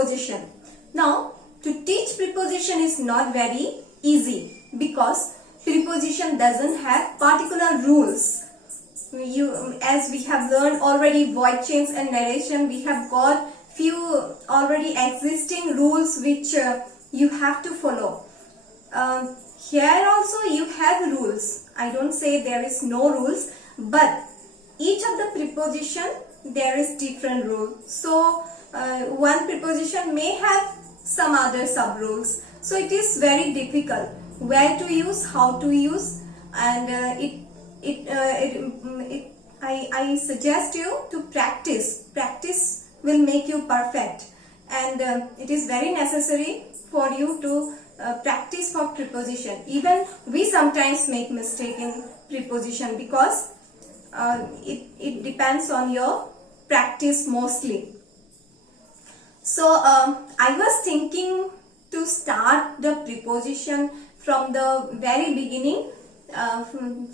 preposition. Now, to teach preposition is not very easy because preposition doesn't have particular rules. As we have learned already, void change and narration, we have got few already existing rules which you have to follow. Here also you have rules. I don't say there is no rules, but each of the preposition there is different rule. So one preposition may have some other sub rules. So it is very difficult where to use, how to use, and I suggest you to practice. Practice will make you perfect, and it is very necessary for you to practice for preposition. Even we sometimes make mistake in preposition because it depends on your practice mostly. So I was thinking to start the preposition from the very beginning.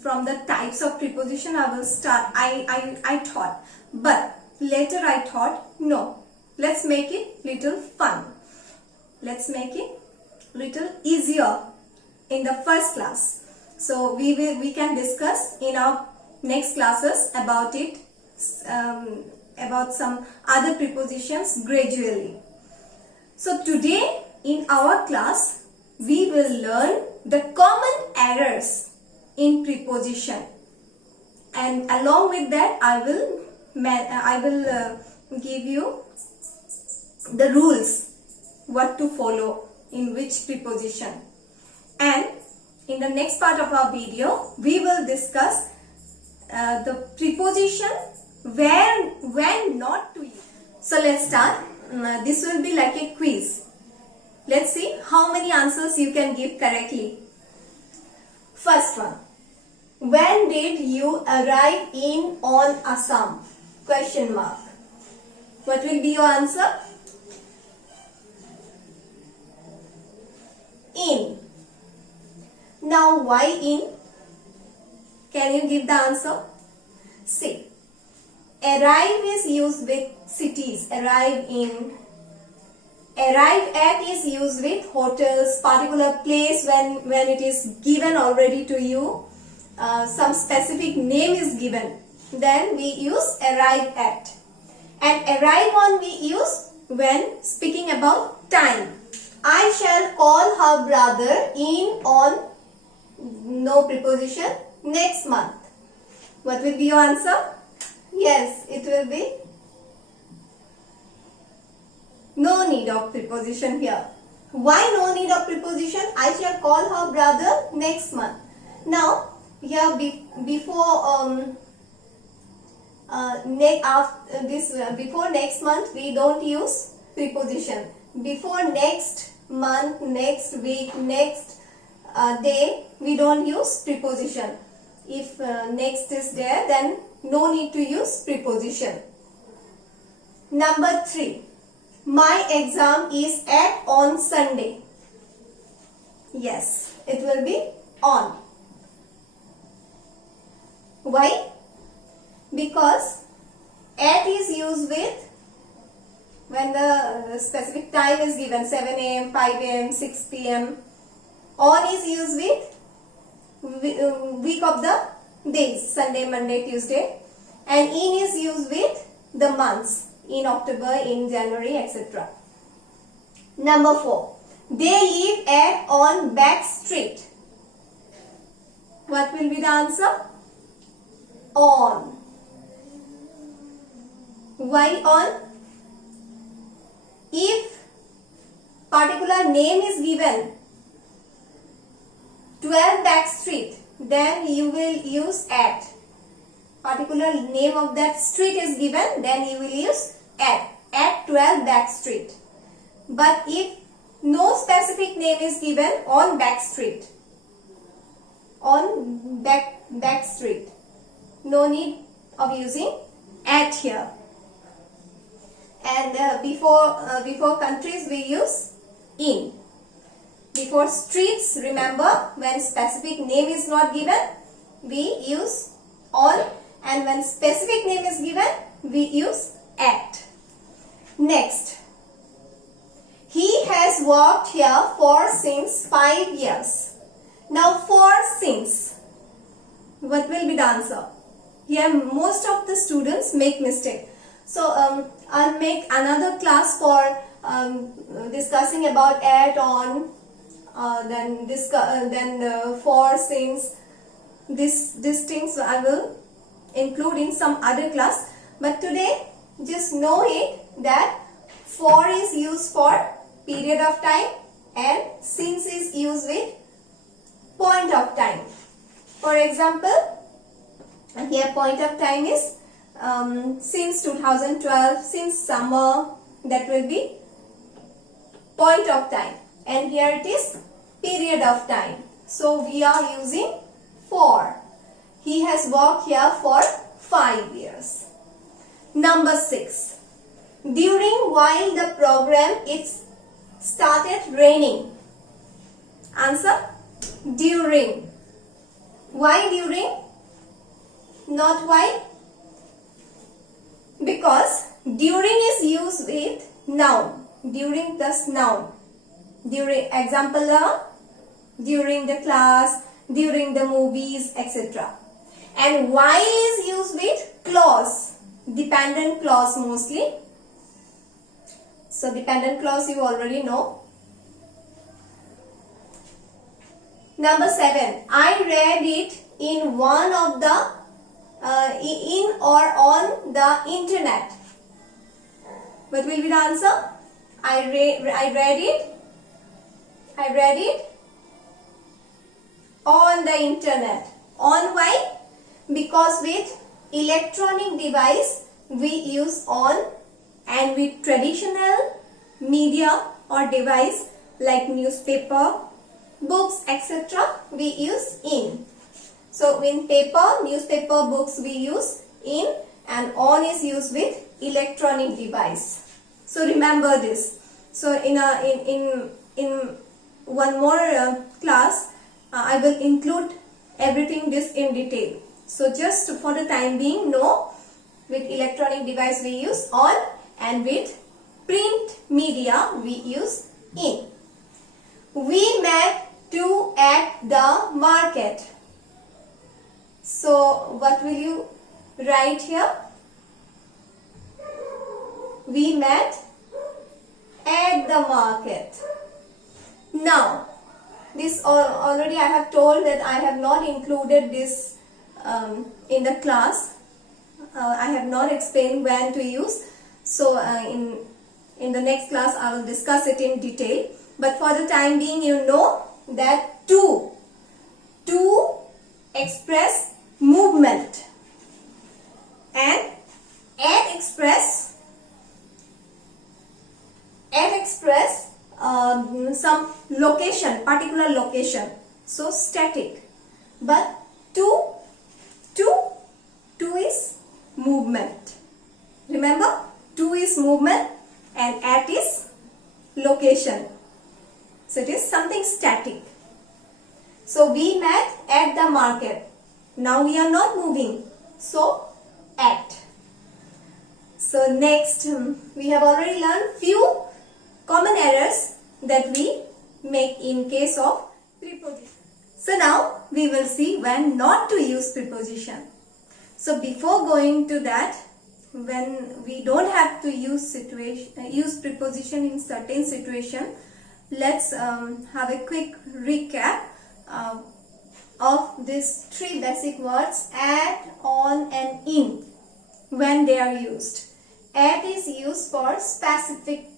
From the types of preposition I will start. I thought, but later I thought, no, let's make it little fun. Let's make it little easier in the first class. So we can discuss in our next classes about it, about some other prepositions gradually. So today in our class we will learn the common errors in preposition, and along with that I will give you the rules what to follow in which preposition. And in the next part of our video we will discuss the preposition when not to use. So let's start. This will be like a quiz. Let's see how many answers you can give correctly. First one. When did you arrive on Assam? Question mark. What will be your answer? In. Now why in? Can you give the answer? See. Arrive is used with cities. Arrive in. Arrive at is used with hotels, particular place when it is given already to you. Some specific name is given, then we use arrive at. And arrive on we use when speaking about time. I shall call her brother in on, no preposition, next month. What will be your answer? Yes, it will be no need of preposition here. Why no need of preposition? I shall call her brother next month. Now here before before next month we don't use preposition. Before next month, next week, next day we don't use preposition. If next is there, then no need to use preposition. Number 3. My exam is on Sunday. Yes, it will be on. Why? Because at is used with when the specific time is given, 7 a.m., 5 a.m., 6 p.m. On is used with week of the days, Sunday, Monday, Tuesday. And in is used with the months, in October, in January, etc. Number 4. They live on back street. What will be the answer? On. Why on? If particular name is given, 12 back street, then you will use at. Particular name of that street is given, then you will use at 12 back street. But if no specific name is given, on back street, on back street, no need of using at here. And before countries we use in. Before streets, remember, when specific name is not given, we use on, and when specific name is given, we use at. Next, He has worked here for since 5 years. Now for since, what will be the answer? Here most of the students make mistake. So I'll make another class for discussing about at, on, then for, since. These things I will include in some other class. But today just know it that for is used for period of time and since is used with point of time. For example, here point of time is since 2012, since summer, that will be point of time, and here it is period of time. So we are using for. He has worked here for 5 years. Number 6. During while the program it started raining. Answer: during. Why during? Not why? Because during is used with noun. During plus noun. During, example, during the class, during the movies, etc. And while is used with clause. Dependent clause mostly. So dependent clause you already know. Number 7. I read it in one of the in or on the internet. What will be the answer? I read it on the internet. On why? Because with electronic device we use on, and with traditional media or device like newspaper, books, etc. we use in. So in paper, newspaper, books we use in, and on is used with electronic device. So remember this. So in one more class I will include everything this in detail. So just for the time being, know with electronic device we use on, and with print media we use in. We met to at the market. So what will you write here? We met at the market. Now this already I have told that I have not included this in the class. I have not explained when to use. So in the next class I will discuss it in detail. But for the time being, you know that to express movement, and at express some location, particular location. So static. But to is movement. Remember, to is movement and at is location. So it is something static. So we met at the market. Now we are not moving. So at. So next, we have already learned few common errors that we make in case of preposition. So now we will see when not to use preposition. So before going to that, when we don't have to use preposition in certain situation, let's have a quick recap of these 3 basic words: at, on and in, when they are used. At is used for specific.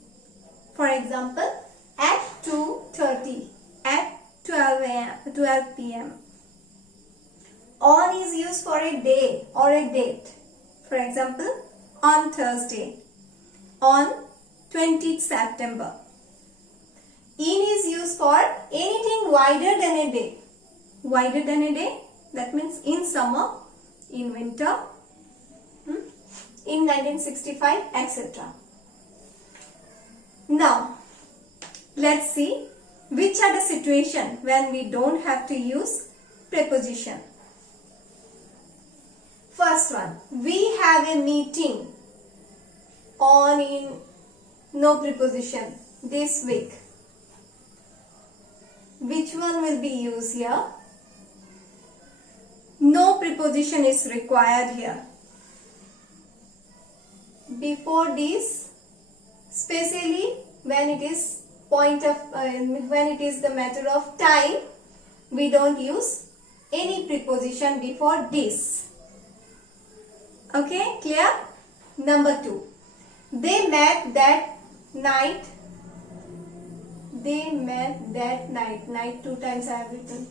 For example, at 2:30, at 12 p.m. On is used for a day or a date. For example, on Thursday, on 20th September. In is used for anything wider than a day. Wider than a day, that means in summer, in winter, in 1965, etc. Now, let's see which are the situations when we don't have to use preposition. First one, we have a meeting. On, in, no preposition. this week. Which one will be used here? No preposition is required here. Before this, especially when it is when it is the matter of time, we don't use any preposition before this. Okay, clear? Number 2. They met that night. They met that night. Night 2 times I have written.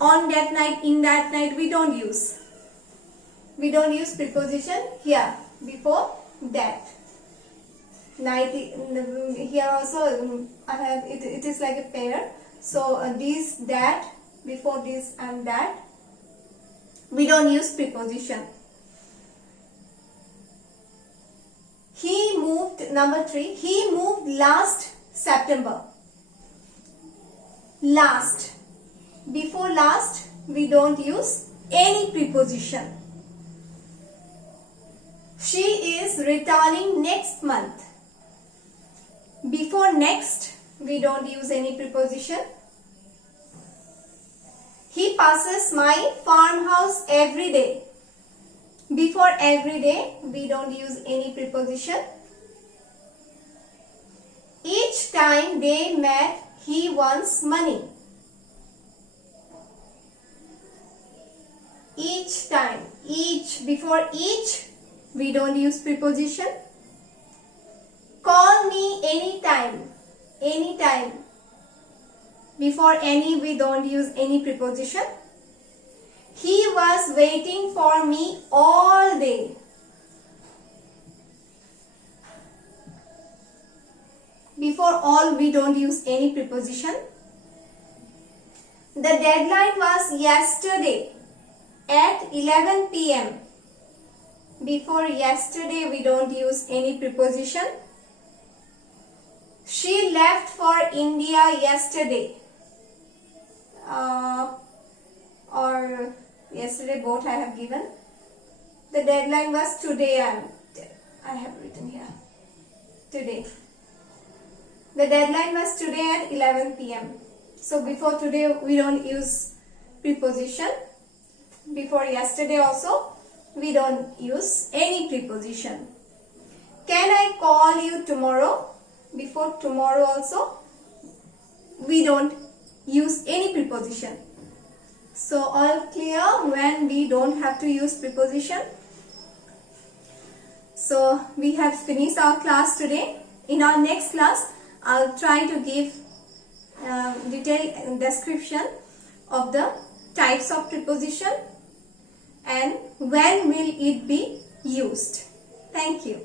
On that night, in that night, we don't use preposition here before that. Night here also I have it is like a pair. So this, that, before this and that, we don't use preposition. He moved, number 3, he moved last September. Last. Before last, we don't use any preposition. She is returning next month. Before next, we don't use any preposition. He passes my farmhouse every day. Before every day, we don't use any preposition. Each time they met, he wants money. Each time, each, before each, we don't use preposition. Call me anytime. Anytime. Before any, we don't use any preposition. He was waiting for me all day. Before all, we don't use any preposition. The deadline was yesterday at 11 p.m. Before yesterday, we don't use any preposition. She left for India yesterday. Or yesterday, both I have given. The deadline was today. I have written here. Today. The deadline was today at 11 p.m. So before today, we don't use preposition. Before yesterday also, we don't use any preposition. Can I call you tomorrow? Before tomorrow also, we don't use any preposition. So all clear when we don't have to use preposition. So we have finished our class today. In our next class, I'll try to give detailed description of the types of preposition and when will it be used. Thank you.